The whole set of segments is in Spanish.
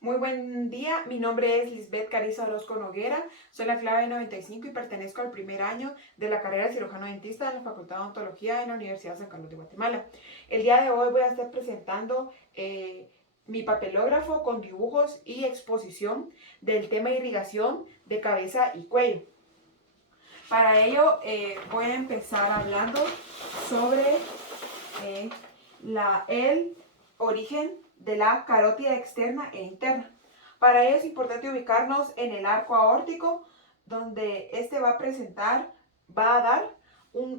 Muy buen día, mi nombre es Lisbeth Carissa Orozco Noguera, soy la clave 95 y pertenezco al primer año de la carrera de cirujano dentista de la Facultad de Odontología de la Universidad de San Carlos de Guatemala. El día de hoy voy a estar presentando mi papelógrafo con dibujos y exposición del tema irrigación de cabeza y cuello. Para ello voy a empezar hablando sobre el origen de la carótida externa e interna. Para ello es importante ubicarnos en el arco aórtico, donde este va a dar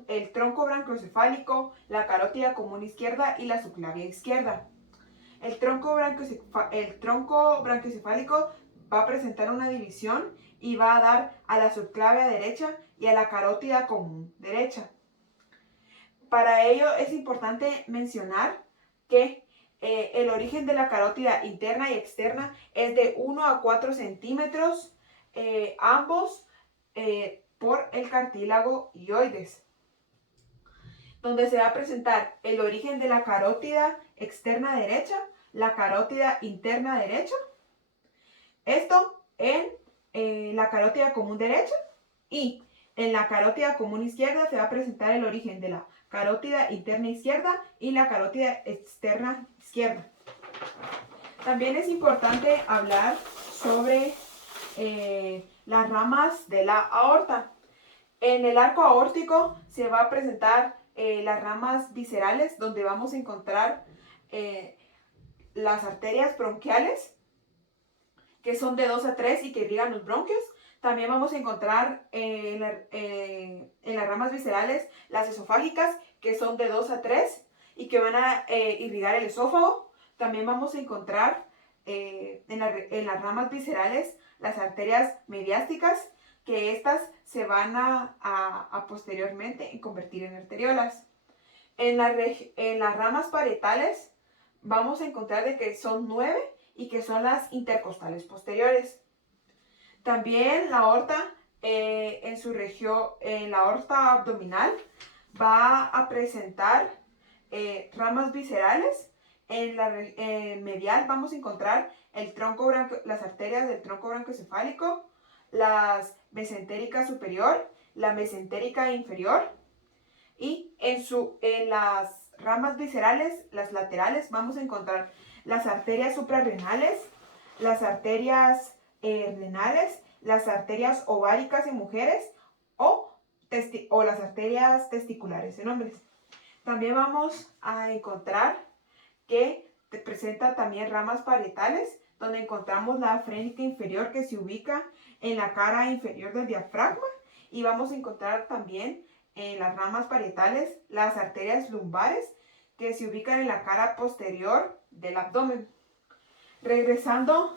el tronco brachiocefálico, la carótida común izquierda y la subclavia izquierda. El tronco brachiocefálico va a presentar una división y va a dar a la subclavia derecha y a la carótida común derecha. Para ello es importante mencionar que el origen de la carótida interna y externa es de 1 a 4 centímetros, ambos por el cartílago hioides, donde se va a presentar el origen de la carótida externa derecha, la carótida interna derecha, esto en la carótida común derecha, y en la carótida común izquierda se va a presentar el origen de la carótida interna izquierda y la carótida externa izquierda. También es importante hablar sobre las ramas de la aorta. En el arco aórtico se va a presentar las ramas viscerales, donde vamos a encontrar las arterias bronquiales, que son de 2 a 3 y que irrigan los bronquios. También vamos a encontrar en las ramas viscerales las esofágicas, que son de 2 a 3 y que van a irrigar el esófago. También vamos a encontrar en las ramas viscerales las arterias mediásticas, que estas se van a posteriormente convertir en arteriolas. En las ramas parietales vamos a encontrar de que son 9 y que son las intercostales posteriores. También la aorta, en la aorta abdominal, va a presentar ramas viscerales. En la medial vamos a encontrar las arterias del tronco brachiocefálico, las mesentérica superior, la mesentérica inferior, y en las ramas viscerales, las laterales, vamos a encontrar las arterias suprarrenales, las arterias renales, las arterias ováricas en mujeres o las arterias testiculares en hombres. También vamos a encontrar que presenta también ramas parietales, donde encontramos la frénica inferior, que se ubica en la cara inferior del diafragma, y vamos a encontrar también en las ramas parietales las arterias lumbares, que se ubican en la cara posterior del abdomen. Regresando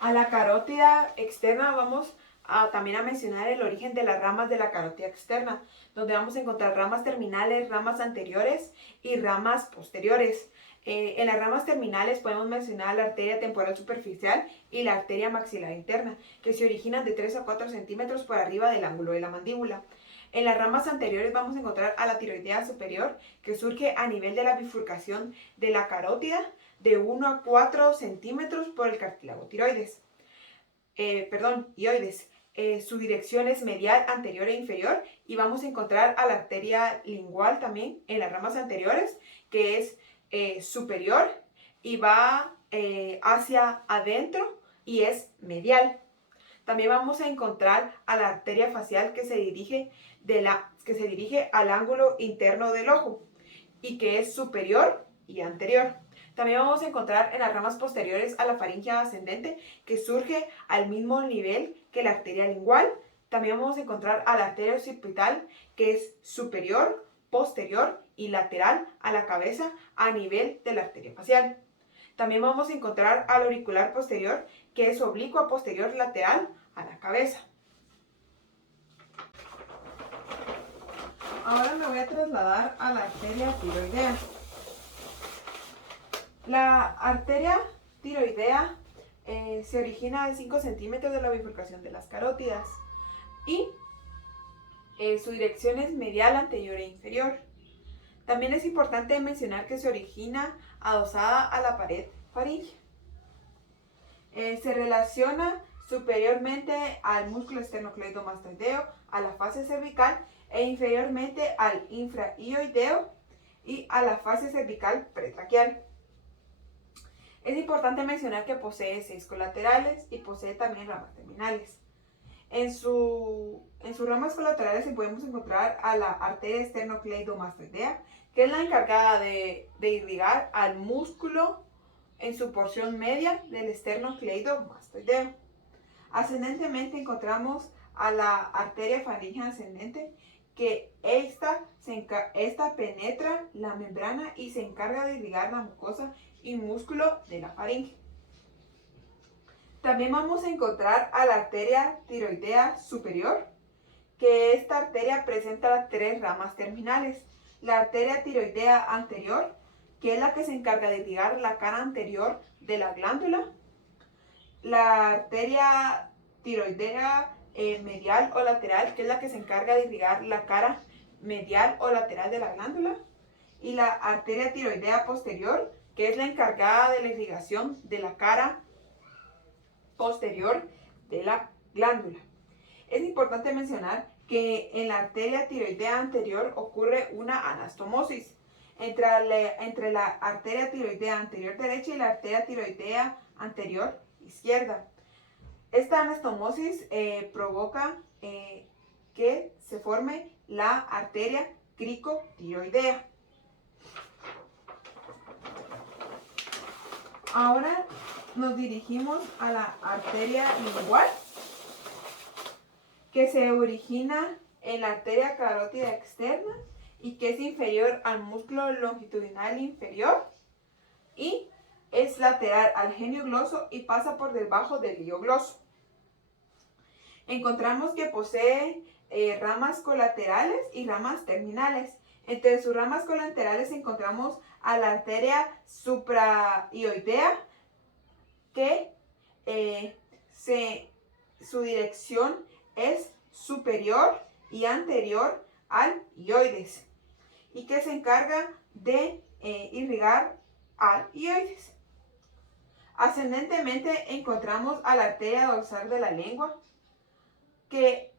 a la carótida externa, vamos también a mencionar el origen de las ramas de la carótida externa, donde vamos a encontrar ramas terminales, ramas anteriores y ramas posteriores. En las ramas terminales podemos mencionar la arteria temporal superficial y la arteria maxilar interna, que se originan de 3 a 4 centímetros por arriba del ángulo de la mandíbula. En las ramas anteriores vamos a encontrar a la tiroidea superior, que surge a nivel de la bifurcación de la carótida de 1 a 4 centímetros por el cartílago tiroides. Hioides. Su dirección es medial, anterior e inferior, y vamos a encontrar a la arteria lingual también en las ramas anteriores, que es superior y va hacia adentro y es medial. También vamos a encontrar a la arteria facial, que se dirige al ángulo interno del ojo y que es superior y anterior. También vamos a encontrar en las ramas posteriores a la faringe ascendente, que surge al mismo nivel que la arteria lingual. También vamos a encontrar a la arteria occipital, que es superior, posterior y lateral a la cabeza a nivel de la arteria facial. También vamos a encontrar al auricular posterior, que es oblicua, posterior, lateral a la cabeza. Ahora me voy a trasladar a la arteria tiroidea. La arteria tiroidea se origina a 5 centímetros de la bifurcación de las carótidas, y Su dirección es medial, anterior e inferior. También es importante mencionar que se origina adosada a la pared faríngea. Se relaciona superiormente al músculo esternocleidomastoideo, a la fase cervical, e inferiormente al infrahioideo y a la fase cervical pretraqueal. Es importante mencionar que posee 6 colaterales y posee también ramas terminales. En sus ramas colaterales podemos encontrar a la arteria esternocleidomastoidea, que es la encargada de irrigar al músculo en su porción media del esternocleidomastoideo. Ascendentemente encontramos a la arteria faríngea ascendente, que esta penetra la membrana y se encarga de irrigar la mucosa y músculo de la faringe. También vamos a encontrar a la arteria tiroidea superior, que esta arteria presenta 3 ramas terminales. La arteria tiroidea anterior, que es la que se encarga de irrigar la cara anterior de la glándula. La arteria tiroidea medial o lateral, que es la que se encarga de irrigar la cara medial o lateral de la glándula. Y la arteria tiroidea posterior, que es la encargada de la irrigación de la cara posterior de la glándula. Es importante mencionar que en la arteria tiroidea anterior ocurre una anastomosis entre la arteria tiroidea anterior derecha y la arteria tiroidea anterior izquierda. Esta anastomosis provoca que se forme la arteria cricotiroidea. Ahora nos dirigimos a la arteria lingual, que se origina en la arteria carótida externa y que es inferior al músculo longitudinal inferior y es lateral al genio gloso y pasa por debajo del lío gloso. Encontramos que posee ramas colaterales y ramas terminales. Entre sus ramas colaterales encontramos a la arteria suprahioidea, que su dirección es superior y anterior al hioides y que se encarga de irrigar al hioides. Ascendentemente encontramos a la arteria dorsal de la lengua, que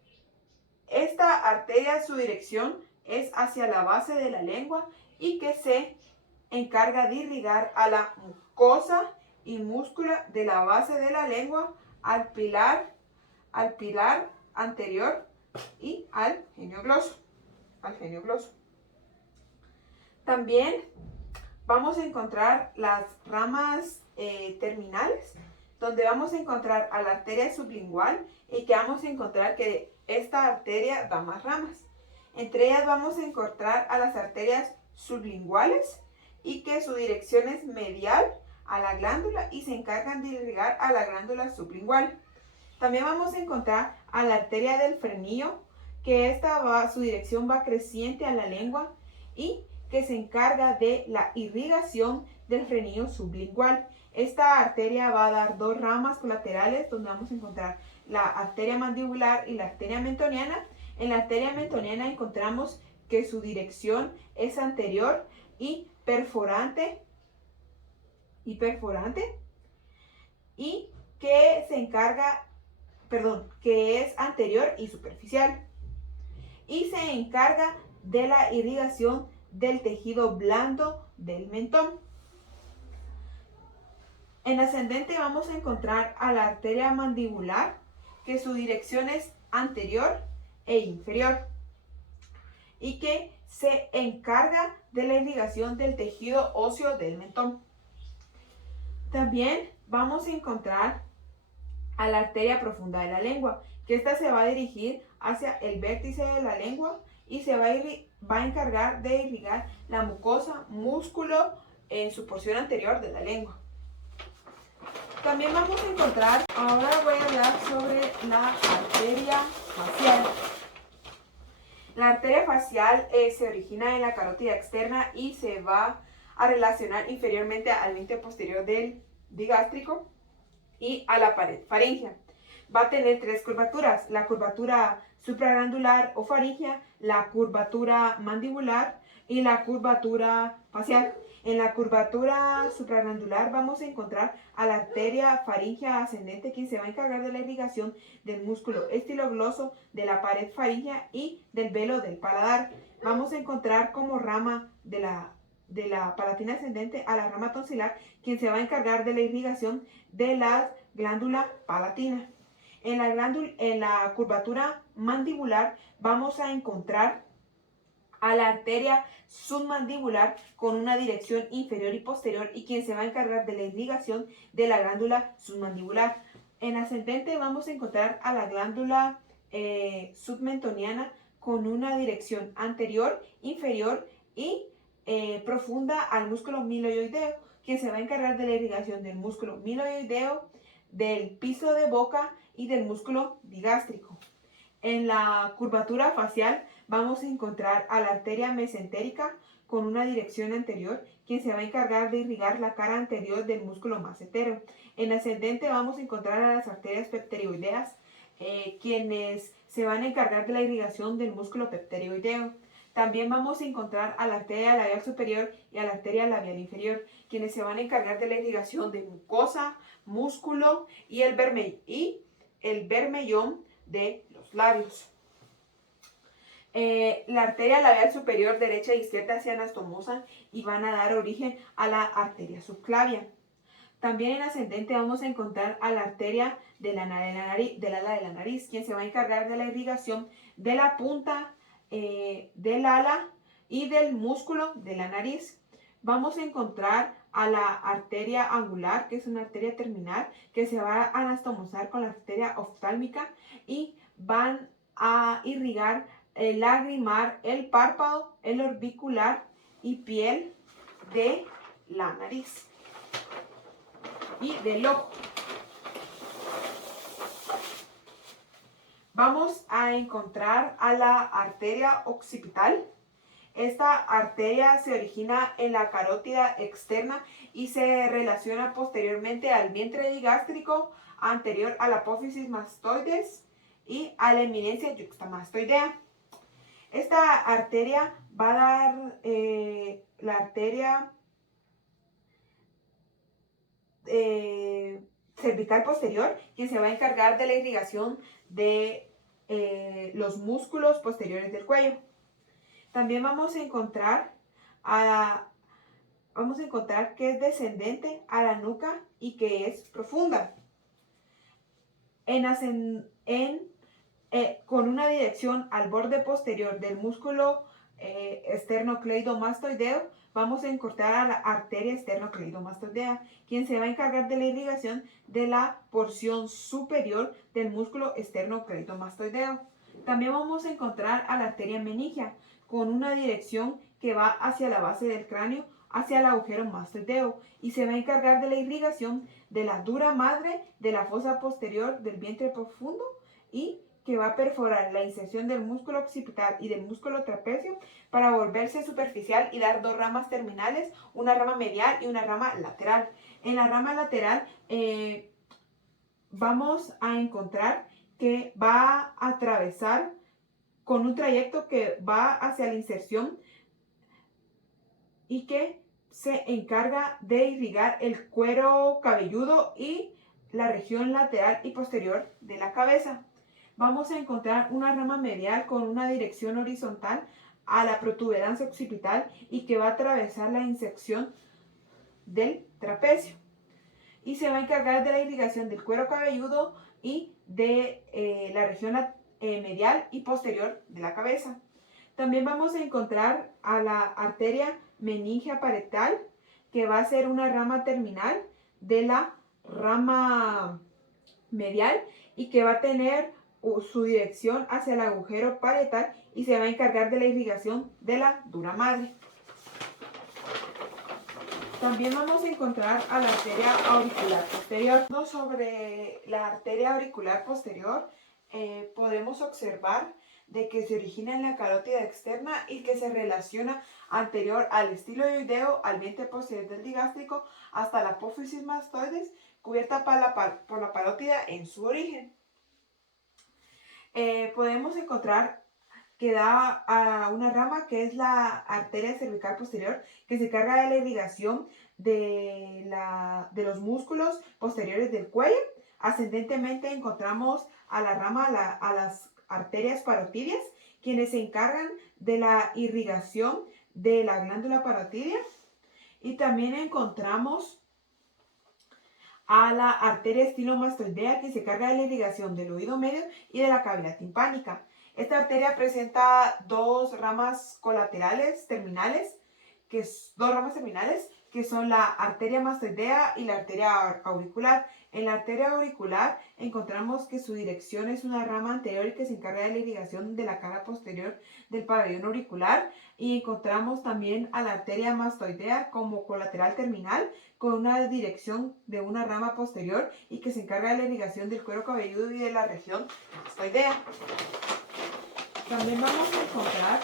esta arteria, su dirección es hacia la base de la lengua y que se encarga de irrigar a la mucosa y músculo de la base de la lengua, al pilar anterior y al genio gloso. También vamos a encontrar las ramas terminales, donde vamos a encontrar a la arteria sublingual y que vamos a encontrar que esta arteria da más ramas. Entre ellas vamos a encontrar a las arterias sublinguales y que su dirección es medial a la glándula y se encargan de irrigar a la glándula sublingual. También vamos a encontrar a la arteria del frenillo, que su dirección va creciente a la lengua y que se encarga de la irrigación del frenillo sublingual. Esta arteria va a dar 2 ramas colaterales, donde vamos a encontrar la arteria mandibular y la arteria mentoniana. En la arteria mentoniana encontramos que su dirección es anterior y perforante y que es anterior y superficial y se encarga de la irrigación del tejido blando del mentón. En ascendente vamos a encontrar a la arteria mandibular, que su dirección es anterior e inferior y que se encarga de la irrigación del tejido óseo del mentón. También vamos a encontrar a la arteria profunda de la lengua, que esta se va a dirigir hacia el vértice de la lengua y se va a encargar de irrigar la mucosa, músculo en su porción anterior de la lengua. También vamos a encontrar, ahora voy a hablar sobre la arteria facial. La arteria facial se origina en la carótida externa y se va a relacionar inferiormente al límite posterior del digástrico y a la pared faríngea. va a tener tres curvaturas: la curvatura supraglandular o faríngea, la curvatura mandibular y la curvatura facial. En la curvatura supraglandular vamos a encontrar a la arteria faríngea ascendente, quien se va a encargar de la irrigación del músculo estilogloso, de la pared faríngea y del velo del paladar. Vamos a encontrar como rama de la palatina ascendente a la rama tonsilar, quien se va a encargar de la irrigación de la glándula palatina. En la curvatura mandibular vamos a encontrar a la arteria submandibular con una dirección inferior y posterior, y quien se va a encargar de la irrigación de la glándula submandibular. En ascendente vamos a encontrar a la glándula submentoniana con una dirección anterior, inferior y profunda al músculo miloioideo, quien se va a encargar de la irrigación del músculo miloioideo, del piso de boca y del músculo digástrico. En la curvatura facial vamos a encontrar a la arteria mesentérica con una dirección anterior, quien se va a encargar de irrigar la cara anterior del músculo macetero. En ascendente vamos a encontrar a las arterias pectoioideas, quienes se van a encargar de la irrigación del músculo pectoioideo. También vamos a encontrar a la arteria labial superior y a la arteria labial inferior, quienes se van a encargar de la irrigación de mucosa, músculo y el bermellón de los labios. La arteria labial superior derecha e izquierda se anastomosan y van a dar origen a la arteria subclavia. También en ascendente vamos a encontrar a la arteria del ala de la nariz, quien se va a encargar de la irrigación de la punta del ala y del músculo de la nariz. Vamos a encontrar a la arteria angular, que es una arteria terminal, que se va a anastomosar con la arteria oftálmica y van a irrigar el lagrimal, el párpado, el orbicular y piel de la nariz y del ojo. Vamos a encontrar a la arteria occipital. Esta arteria se origina en la carótida externa y se relaciona posteriormente al vientre digástrico, anterior a la apófisis mastoides y a la eminencia yuxtamastoidea. Esta arteria va a dar la arteria cervical posterior, quien se va a encargar de la irrigación de los músculos posteriores del cuello. También vamos a encontrar que es descendente a la nuca y que es profunda. Con una dirección al borde posterior del músculo esternocleidomastoideo, vamos a encontrar a la arteria esternocleidomastoidea, quien se va a encargar de la irrigación de la porción superior del músculo esternocleidomastoideo. También vamos a encontrar a la arteria meningia, con una dirección que va hacia la base del cráneo, hacia el agujero mastoideo, y se va a encargar de la irrigación de la dura madre, de la fosa posterior del vientre profundo, y que va a perforar la inserción del músculo occipital y del músculo trapecio para volverse superficial y dar dos ramas terminales, una rama medial y una rama lateral. En la rama lateral vamos a encontrar que va a atravesar con un trayecto que va hacia la inserción y que se encarga de irrigar el cuero cabelludo y la región lateral y posterior de la cabeza. Vamos a encontrar una rama medial con una dirección horizontal a la protuberancia occipital y que va a atravesar la inserción del trapecio. Y se va a encargar de la irrigación del cuero cabelludo y de la región medial y posterior de la cabeza. También vamos a encontrar a la arteria meningia parietal, que va a ser una rama terminal de la rama medial y que va a tener su dirección hacia el agujero parietal y se va a encargar de la irrigación de la dura madre. También vamos a encontrar a la arteria auricular posterior. Sobre la arteria auricular posterior, podemos observar de que se origina en la carótida externa y que se relaciona anterior al estiloideo, al vientre posterior del digástrico, hasta la apófisis mastoides, cubierta por la parótida en su origen. podemos encontrar que da a una rama que es la arteria cervical posterior, que se encarga de la irrigación de los músculos posteriores del cuello. Ascendentemente encontramos a la rama, a las arterias parotidias, quienes se encargan de la irrigación de la glándula parotidia. Y también encontramos a la arteria estilomastoidea, que se encarga de la irrigación del oído medio y de la cavidad timpánica. Esta arteria presenta dos ramas terminales, que son la arteria mastoidea y la arteria auricular. En la arteria auricular encontramos que su dirección es una rama anterior y que se encarga de la irrigación de la cara posterior del pabellón auricular. Y encontramos también a la arteria mastoidea como colateral terminal, con una dirección de una rama posterior y que se encarga de la irrigación del cuero cabelludo y de la región mastoidea. También vamos a encontrar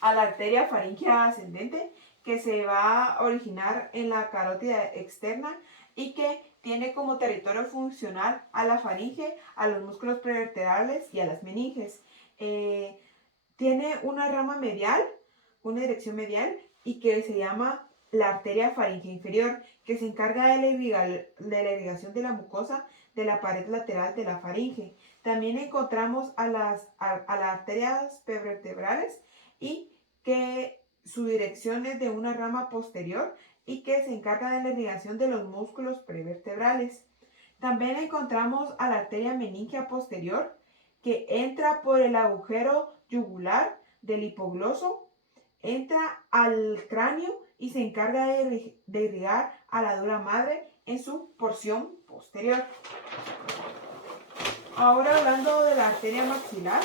a la arteria faríngea ascendente, que se va a originar en la carótida externa y que tiene como territorio funcional a la faringe, a los músculos prevertebrales y a las meninges. Tiene una rama medial, una dirección medial, y que se llama la arteria faríngea inferior, que se encarga de la irrigación de la mucosa de la pared lateral de la faringe. También encontramos a las arterias prevertebrales y que su dirección es de una rama posterior y que se encarga de la irrigación de los músculos prevertebrales. También encontramos a la arteria meningia posterior, que entra por el agujero yugular del hipogloso, entra al cráneo y se encarga de irrigar a la dura madre en su porción posterior. Ahora, hablando de la arteria maxilar,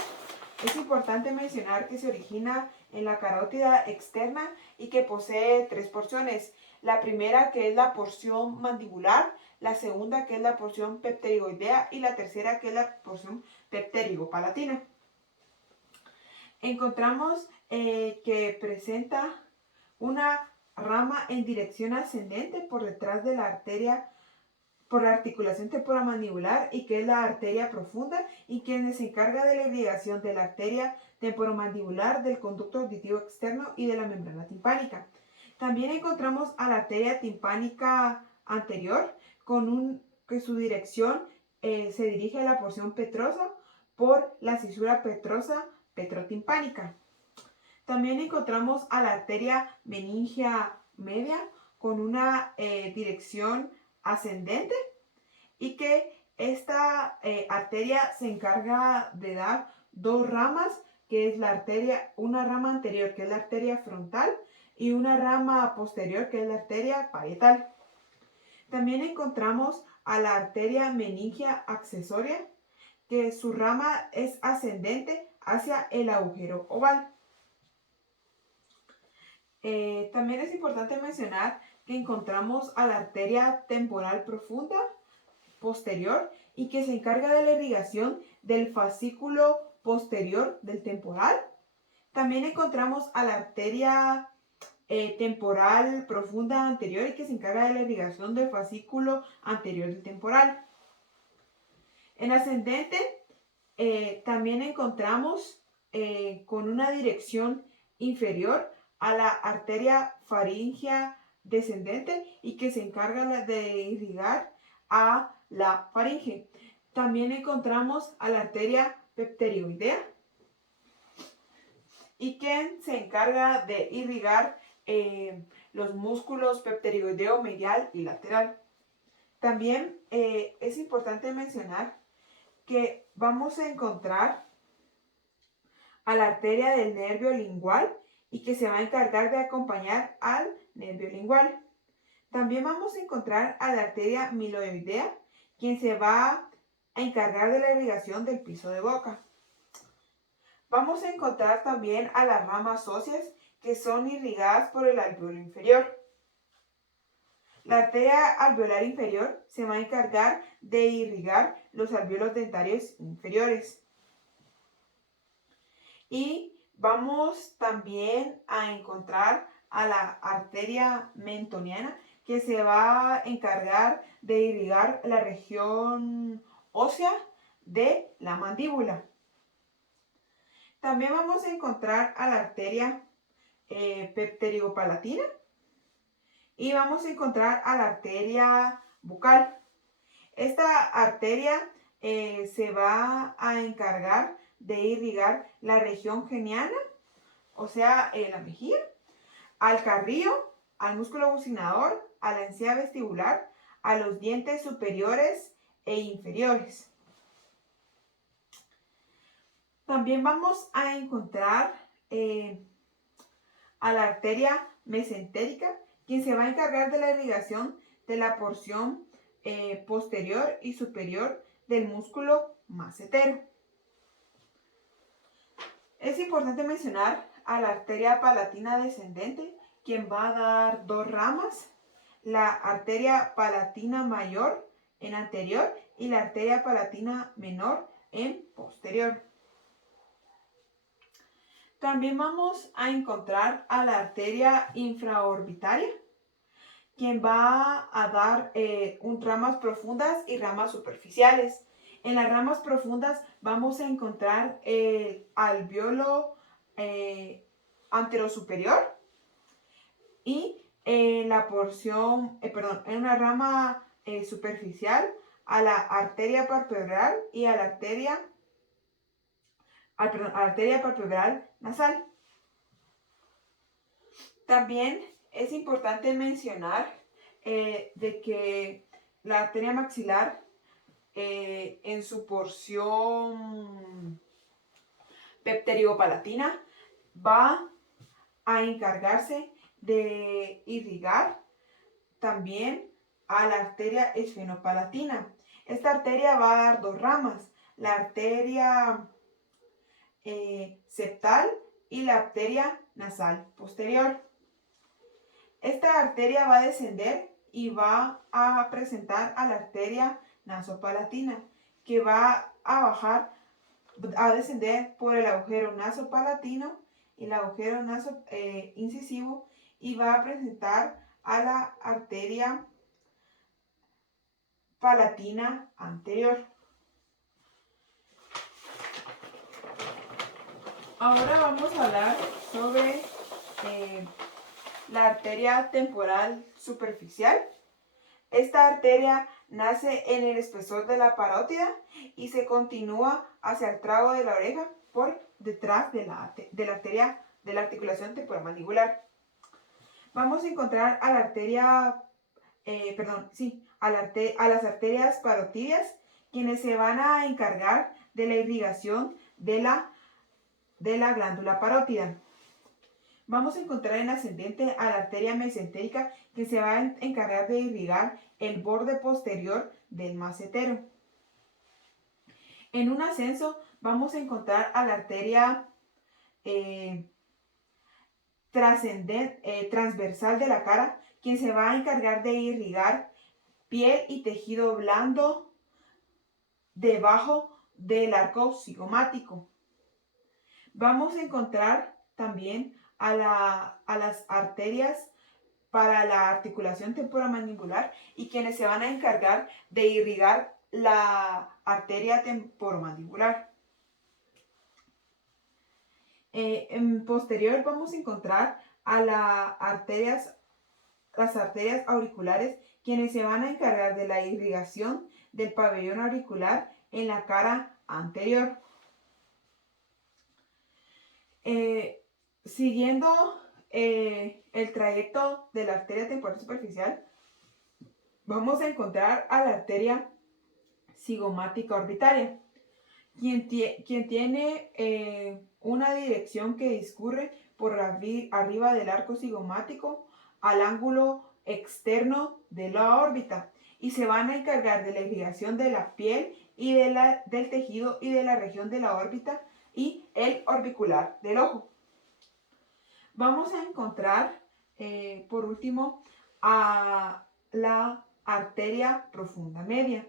es importante mencionar que se origina en la carótida externa y que posee tres porciones. La primera, que es la porción mandibular; la segunda, que es la porción pepterigoidea; y la tercera, que es la porción pepterigo-palatina. Encontramos que presenta una rama en dirección ascendente por detrás de la arteria, por la articulación temporomandibular, y que es la arteria profunda, y quien se encarga de la irrigación de la arteria temporomandibular, del conducto auditivo externo y de la membrana timpánica. También encontramos a la arteria timpánica anterior, que su dirección se dirige a la porción petrosa por la cisura petrosa petrotimpánica. También encontramos a la arteria meningia media, con una dirección ascendente, y que esta arteria se encarga de dar dos ramas, que es una rama anterior, que es la arteria frontal, y una rama posterior, que es la arteria parietal. También encontramos a la arteria meningia accesoria, que su rama es ascendente hacia el agujero oval. También es importante mencionar que encontramos a la arteria temporal profunda posterior, y que se encarga de la irrigación del fascículo posterior del temporal. También encontramos a la arteria temporal profunda anterior, y que se encarga de la irrigación del fascículo anterior del temporal. En ascendente también encontramos con una dirección inferior a la arteria faríngea descendente, y que se encarga de irrigar a la faringe. También encontramos a la arteria pepterigoidea, y que se encarga de irrigar los músculos pepterigoideo medial y lateral. También es importante mencionar que vamos a encontrar a la arteria del nervio lingual, y que se va a encargar de acompañar al nervio lingual. También vamos a encontrar a la arteria miloidea, quien se va a encargar de la irrigación del piso de boca. Vamos a encontrar también a las ramas óseas, que son irrigadas por el alveolo inferior. La arteria alveolar inferior se va a encargar de irrigar los alvéolos dentarios inferiores. Y vamos también a encontrar a la arteria mentoniana, que se va a encargar de irrigar la región ósea de la mandíbula. También vamos a encontrar a la arteria pterigopalatina y vamos a encontrar a la arteria bucal. Esta arteria se va a encargar de irrigar la región geniana, o sea, la mejilla, al carrillo, al músculo bucinador, a la encía vestibular, a los dientes superiores e inferiores. También vamos a encontrar a la arteria mesentérica, quien se va a encargar de la irrigación de la porción posterior y superior del músculo macetero. Es importante mencionar a la arteria palatina descendente, quien va a dar dos ramas, la arteria palatina mayor en anterior y la arteria palatina menor en posterior. También vamos a encontrar a la arteria infraorbitaria, quien va a dar ramas profundas y ramas superficiales. En las ramas profundas vamos a encontrar el alvéolo anterosuperior y en la porción, en una rama superficial a la arteria palpebral y a la arteria palpebral nasal. También es importante mencionar de que la arteria maxilar en su porción pterigopalatina va a encargarse de irrigar también a la arteria esfenopalatina. Esta arteria va a dar dos ramas, la arteria septal y la arteria nasal posterior. Esta arteria va a descender y va a presentar a la arteria nasopalatina, que va a bajar, a descender por el agujero nasopalatino y el agujero incisivo y va a presentar a la arteria palatina anterior. Ahora vamos a hablar sobre la arteria temporal superficial. Esta arteria nace en el espesor de la parótida y se continúa hacia el trago de la oreja por detrás de la arteria de la articulación temporomandibular. Vamos a encontrar a la arteria, a las arterias parotidias, quienes se van a encargar de la irrigación de la glándula parótida. Vamos a encontrar en ascendente a la arteria mesentérica, que se va a encargar de irrigar el borde posterior del macetero. En un ascenso vamos a encontrar a la arteria transversal de la cara, quien se va a encargar de irrigar piel y tejido blando debajo del arco cigomático. Vamos a encontrar también a las arterias para la articulación temporomandibular y quienes se van a encargar de irrigar la arteria temporomandibular. En posterior vamos a encontrar a las arterias auriculares, quienes se van a encargar de la irrigación del pabellón auricular en la cara anterior. Siguiendo el trayecto de la arteria temporal superficial, vamos a encontrar a la arteria cigomática orbitaria, quien tiene una dirección que discurre por arriba del arco cigomático al ángulo externo de la órbita y se van a encargar de la irrigación de la piel y del tejido y de la región de la órbita y el orbicular del ojo. Vamos a encontrar, por último, a la arteria profunda media.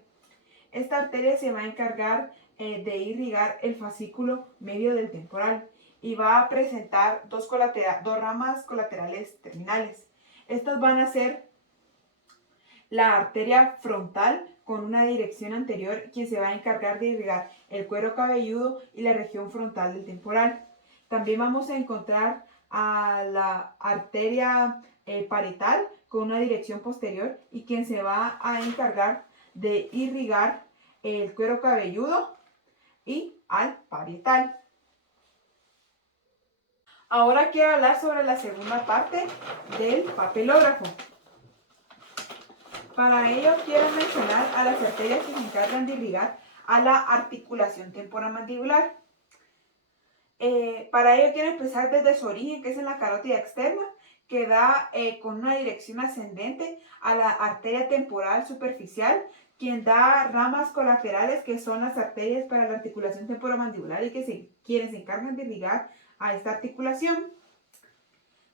Esta arteria se va a encargar de irrigar el fascículo medio del temporal y va a presentar dos ramas colaterales terminales. Estas van a ser la arteria frontal con una dirección anterior, quien se va a encargar de irrigar el cuero cabelludo y la región frontal del temporal. También vamos a encontrar a la arteria parietal con una dirección posterior y quien se va a encargar de irrigar el cuero cabelludo y al parietal. Ahora quiero hablar sobre la segunda parte del papilógrafo. Para ello quiero mencionar a las arterias que se encargan de irrigar a la articulación temporomandibular. Para ello quiero empezar desde su origen, que es en la carótida externa, que da con una dirección ascendente a la arteria temporal superficial, quien da ramas colaterales, que son las arterias para la articulación temporomandibular y quienes se encargan de irrigar a esta articulación.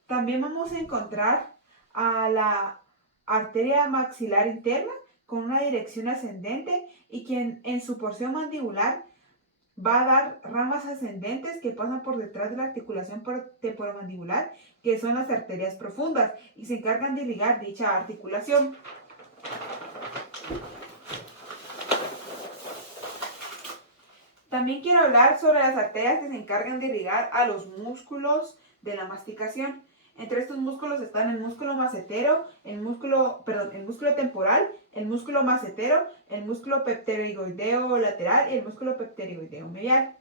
También vamos a encontrar a la arteria maxilar interna con una dirección ascendente y quien en su porción mandibular va a dar ramas ascendentes que pasan por detrás de la articulación temporomandibular, que son las arterias profundas, y se encargan de irrigar dicha articulación. También quiero hablar sobre las arterias que se encargan de irrigar a los músculos de la masticación. Entre estos músculos están el músculo macetero, el músculo temporal, el músculo macetero, el músculo pterigoideo lateral y el músculo pterigoideo medial.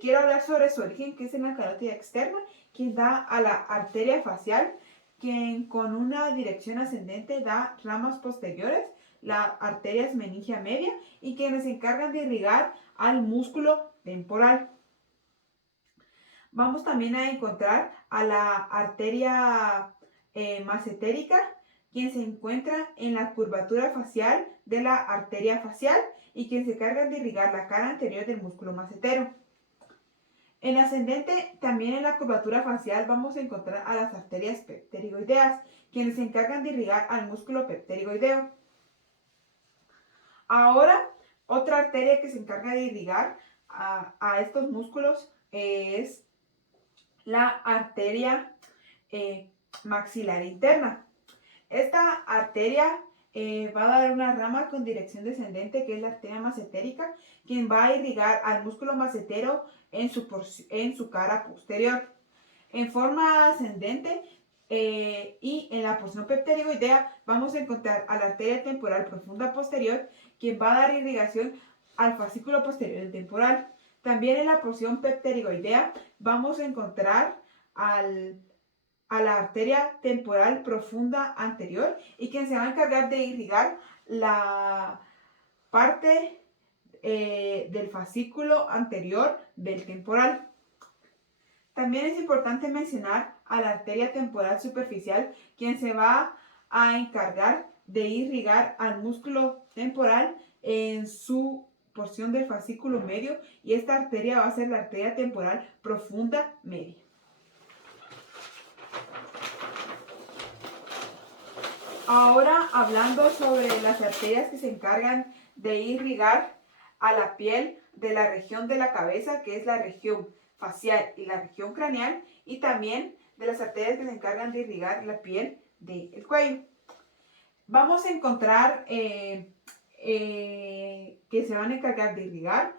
Quiero hablar sobre su origen, que es en la carótida externa, quien da a la arteria facial, quien con una dirección ascendente da ramas posteriores, la arteria meningia media, y quienes se encargan de irrigar al músculo temporal. Vamos también a encontrar a la arteria macetérica, quien se encuentra en la curvatura facial de la arteria facial y quien se encarga de irrigar la cara anterior del músculo macetero. En ascendente, también en la curvatura facial, vamos a encontrar a las arterias pterigoideas, quienes se encargan de irrigar al músculo pterigoideo. Ahora, otra arteria que se encarga de irrigar a estos músculos es la arteria maxilar interna. Esta arteria va a dar una rama con dirección descendente, que es la arteria macetérica, quien va a irrigar al músculo macetero en su cara posterior. En forma ascendente y en la porción pterigoidea vamos a encontrar a la arteria temporal profunda posterior, quien va a dar irrigación al fascículo posterior del temporal. También en la porción pterigoidea vamos a encontrar a la arteria temporal profunda anterior y quien se va a encargar de irrigar la parte del fascículo anterior del temporal. También es importante mencionar a la arteria temporal superficial, quien se va a encargar de irrigar al músculo temporal en su porción del fascículo medio, y esta arteria va a ser la arteria temporal profunda media. Ahora, hablando sobre las arterias que se encargan de irrigar a la piel de la región de la cabeza, que es la región facial y la región craneal, y también de las arterias que se encargan de irrigar la piel del cuello. Vamos a encontrar que se van a encargar de irrigar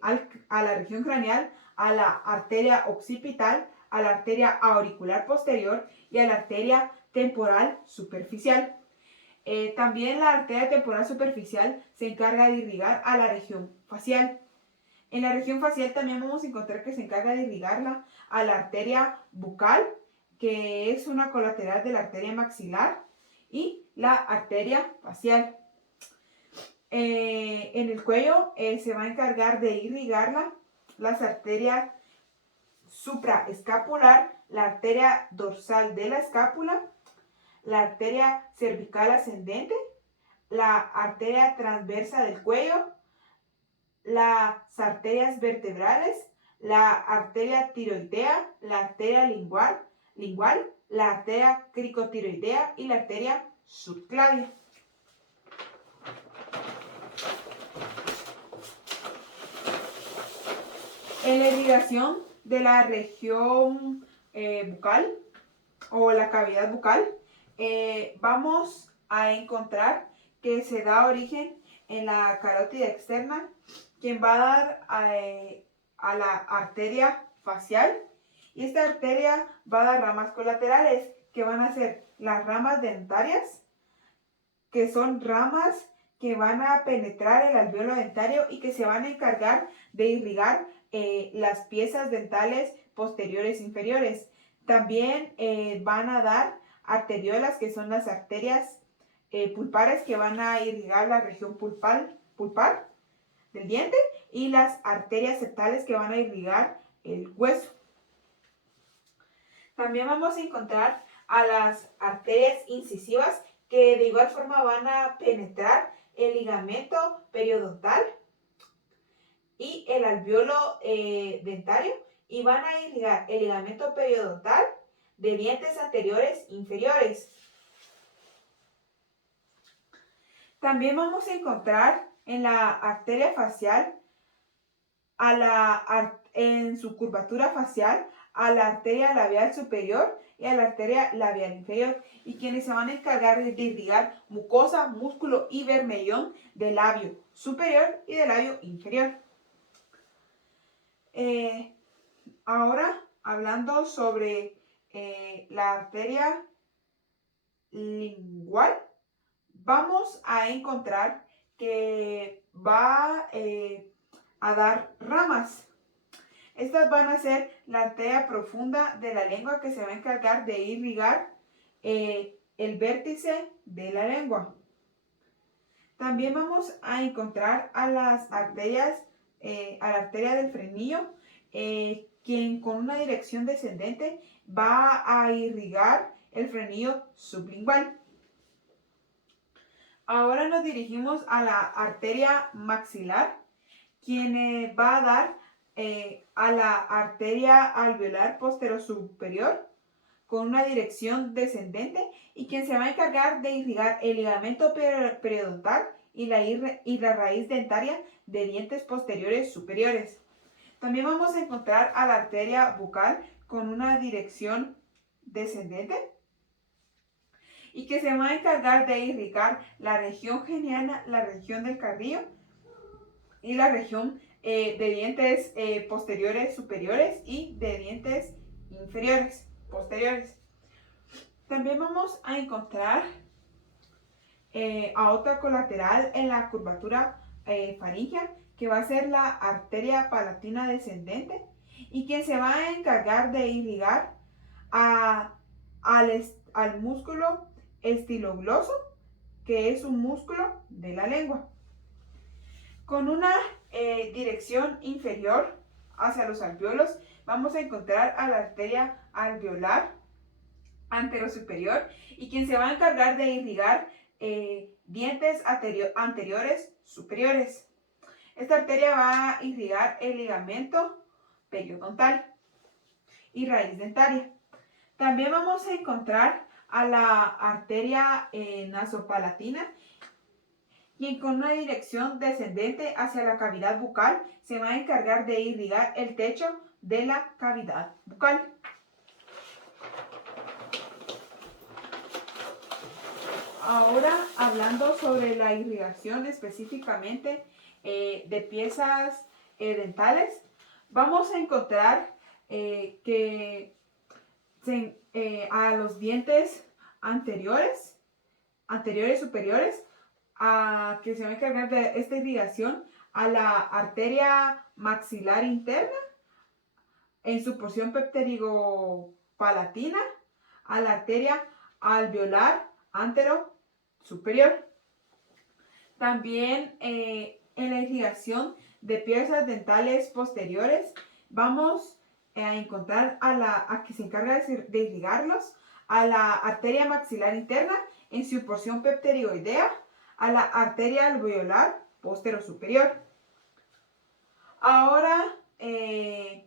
a la región craneal, a la arteria occipital, a la arteria auricular posterior y a la arteria temporal superficial. También la arteria temporal superficial se encarga de irrigar a la región facial. En la región facial también vamos a encontrar que se encarga de irrigarla a la arteria bucal, que es una colateral de la arteria maxilar, y la arteria facial. En el cuello se va a encargar de irrigarla las arterias supraescapular, la arteria dorsal de la escápula, la arteria cervical ascendente, la arteria transversa del cuello, las arterias vertebrales, la arteria tiroidea, la arteria lingual, la arteria cricotiroidea y la arteria subclavia. En la irrigación de la región bucal o la cavidad bucal, vamos a encontrar que se da origen en la carótida externa, quien va a dar a la arteria facial, y esta arteria va a dar ramas colaterales, que van a ser las ramas dentarias, que son ramas que van a penetrar el alveolo dentario y que se van a encargar de irrigar las piezas dentales posteriores e inferiores. También van a dar arteriolas, que son las arterias pulpares, que van a irrigar la región pulpar del diente, y las arterias septales, que van a irrigar el hueso. También vamos a encontrar a las arterias incisivas, que de igual forma van a penetrar el ligamento periodontal y el alveolo dentario, y van a irrigar el ligamento periodontal de dientes anteriores e inferiores. También vamos a encontrar en la arteria facial, en su curvatura facial, a la arteria labial superior y a la arteria labial inferior, y quienes se van a encargar de irrigar mucosa, músculo y bermellón del labio superior y del labio inferior. Ahora, hablando sobre la arteria lingual, vamos a encontrar que va a dar ramas. Estas van a ser la arteria profunda de la lengua, que se va a encargar de irrigar el vértice de la lengua. También vamos a encontrar a las arterias, a la arteria del frenillo, quien con una dirección descendente va a irrigar el frenillo sublingual. Ahora nos dirigimos a la arteria maxilar, quien va a dar a la arteria alveolar posterosuperior con una dirección descendente, y quien se va a encargar de irrigar el ligamento periodontal y la raíz dentaria de dientes posteriores superiores. También vamos a encontrar a la arteria bucal con una dirección descendente, y que se va a encargar de irrigar la región geniana, la región del carrillo y la región de dientes posteriores superiores y de dientes inferiores posteriores. También vamos a encontrar aorta colateral en la curvatura faríngea, que va a ser la arteria palatina descendente, y quien se va a encargar de irrigar al músculo estilogloso, que es un músculo de la lengua. Con una dirección inferior hacia los alvéolos, vamos a encontrar a la arteria alveolar anterosuperior, y quien se va a encargar de irrigar dientes anteriores superiores. Esta arteria va a irrigar el ligamento periodontal y raíz dentaria. También vamos a encontrar a la arteria nasopalatina, quien con una dirección descendente hacia la cavidad bucal se va a encargar de irrigar el techo de la cavidad bucal. Ahora, hablando sobre la irrigación específicamente de piezas dentales, vamos a encontrar que a los dientes anteriores superiores, que se va a encargar de esta irrigación, a la arteria maxilar interna en su porción pepterigopalatina, a la arteria alveolar antero superior. También en la irrigación de piezas dentales posteriores vamos a encontrar a que se encarga de irrigarlos a la arteria maxilar interna en su porción pepterigoidea, a la arteria alveolar posterosuperior. Ahora, en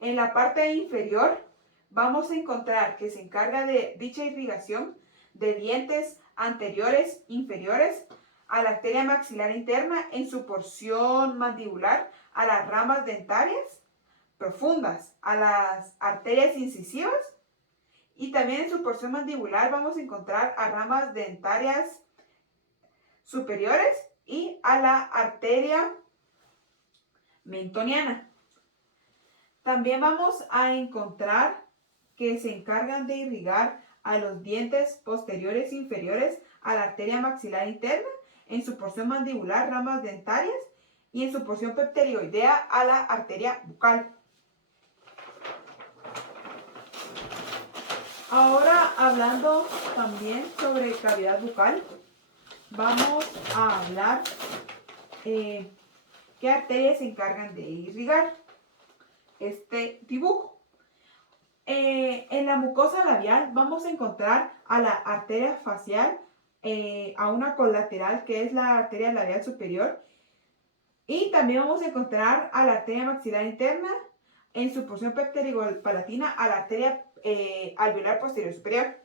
la parte inferior vamos a encontrar que se encarga de dicha irrigación de dientes anteriores inferiores, a la arteria maxilar interna en su porción mandibular, a las ramas dentarias profundas, a las arterias incisivas, y también en su porción mandibular vamos a encontrar a ramas dentarias superiores y a la arteria mentoniana. También vamos a encontrar que se encargan de irrigar a los dientes posteriores e inferiores a la arteria maxilar interna, en su porción mandibular, ramas dentarias, y en su porción pterigoidea a la arteria bucal. Ahora, hablando también sobre cavidad bucal, vamos a hablar qué arterias se encargan de irrigar este dibujo. En la mucosa labial vamos a encontrar a la arteria facial, a una colateral que es la arteria labial superior, y también vamos a encontrar a la arteria maxilar interna en su porción palatina a la arteria alveolar posterior superior.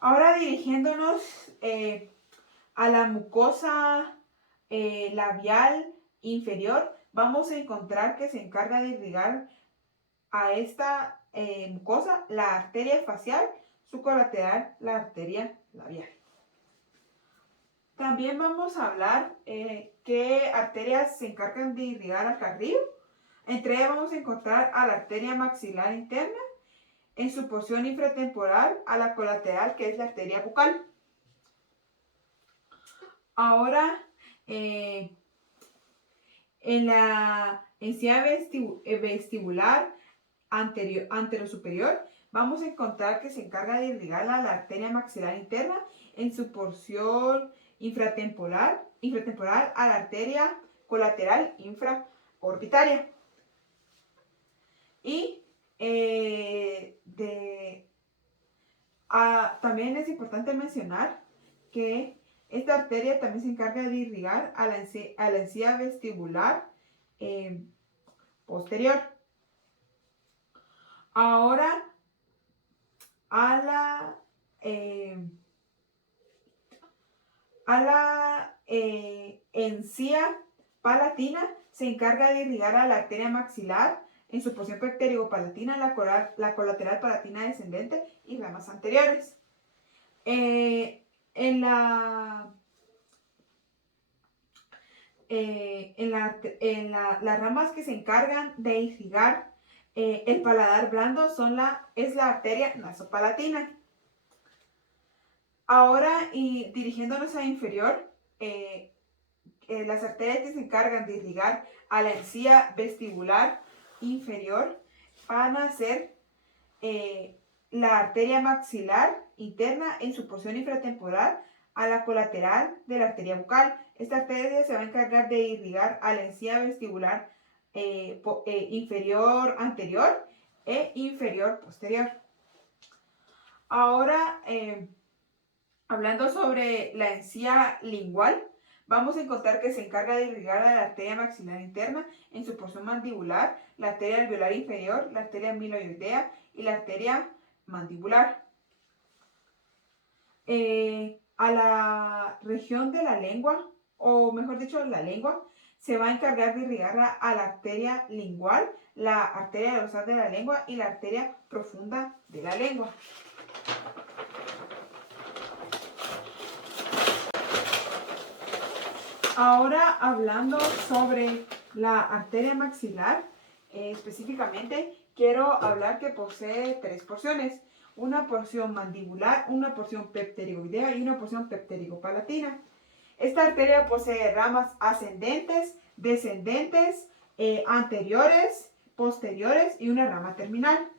Ahora dirigiéndonos a la mucosa labial inferior, vamos a encontrar que se encarga de irrigar a esta mucosa la arteria facial, su colateral la arteria labial. También vamos a hablar qué arterias se encargan de irrigar al carrillo. Entre ellas vamos a encontrar a la arteria maxilar interna, en su porción infratemporal a la colateral, que es la arteria bucal. Ahora, en la encía vestibular anterosuperior, vamos a encontrar que se encarga de irrigar a la arteria maxilar interna en su porción infratemporal a la arteria colateral infraorbitaria. Y también es importante mencionar que esta arteria también se encarga de irrigar a la encía vestibular posterior. Ahora, a la encía palatina se encarga de irrigar a la arteria maxilar en su porción pterigo-palatina, la colateral palatina descendente y ramas anteriores. Las ramas que se encargan de irrigar el paladar blando es la arteria nasopalatina. Ahora, y dirigiéndonos a inferior, las arterias que se encargan de irrigar a la encía vestibular inferior van a ser la arteria maxilar interna en su porción infratemporal a la colateral de la arteria bucal. Esta arteria se va a encargar de irrigar a la encía vestibular inferior anterior e inferior posterior. Ahora, hablando sobre la encía lingual, vamos a encontrar que se encarga de irrigar a la arteria maxilar interna en su porción mandibular, la arteria alveolar inferior, la arteria amiloidea y la arteria mandibular. A la región de la lengua, o mejor dicho, la lengua, se va a encargar de irrigar a la arteria lingual, la arteria dorsal de la lengua y la arteria profunda de la lengua. Ahora, hablando sobre la arteria maxilar, específicamente quiero hablar que posee tres porciones: una porción mandibular, una porción pterigoidea y una porción pterigopalatina. Esta arteria posee ramas ascendentes, descendentes, anteriores, posteriores y una rama terminal.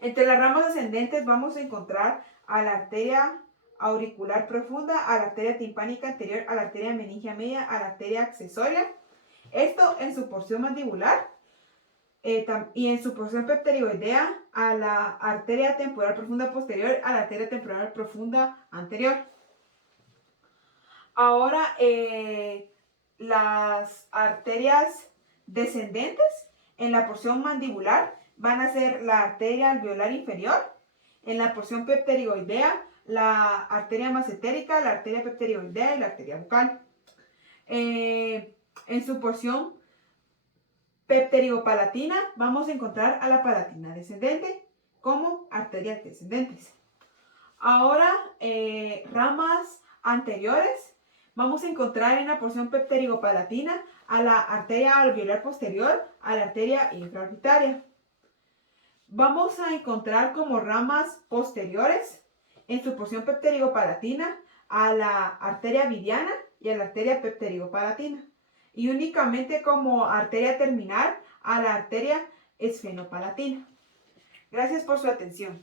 Entre las ramas ascendentes vamos a encontrar a la arteria auricular profunda, a la arteria timpánica anterior, a la arteria meningia media, a la arteria accesoria. Esto en su porción mandibular, y en su porción pterigoidea a la arteria temporal profunda posterior, a la arteria temporal profunda anterior. Ahora, las arterias descendentes en la porción mandibular van a ser la arteria alveolar inferior, en la porción pterigoidea la arteria masentérica, la arteria pterigoidea y la arteria bucal. En su porción pterigopalatina vamos a encontrar a la palatina descendente como arterias descendentes. Ahora, ramas anteriores, vamos a encontrar en la porción pterigopalatina a la arteria alveolar posterior, a la arteria infraorbitaria. Vamos a encontrar como ramas posteriores en su porción pterigopalatina a la arteria vidiana y a la arteria pterigopalatina, y únicamente como arteria terminal a la arteria esfenopalatina. Gracias por su atención.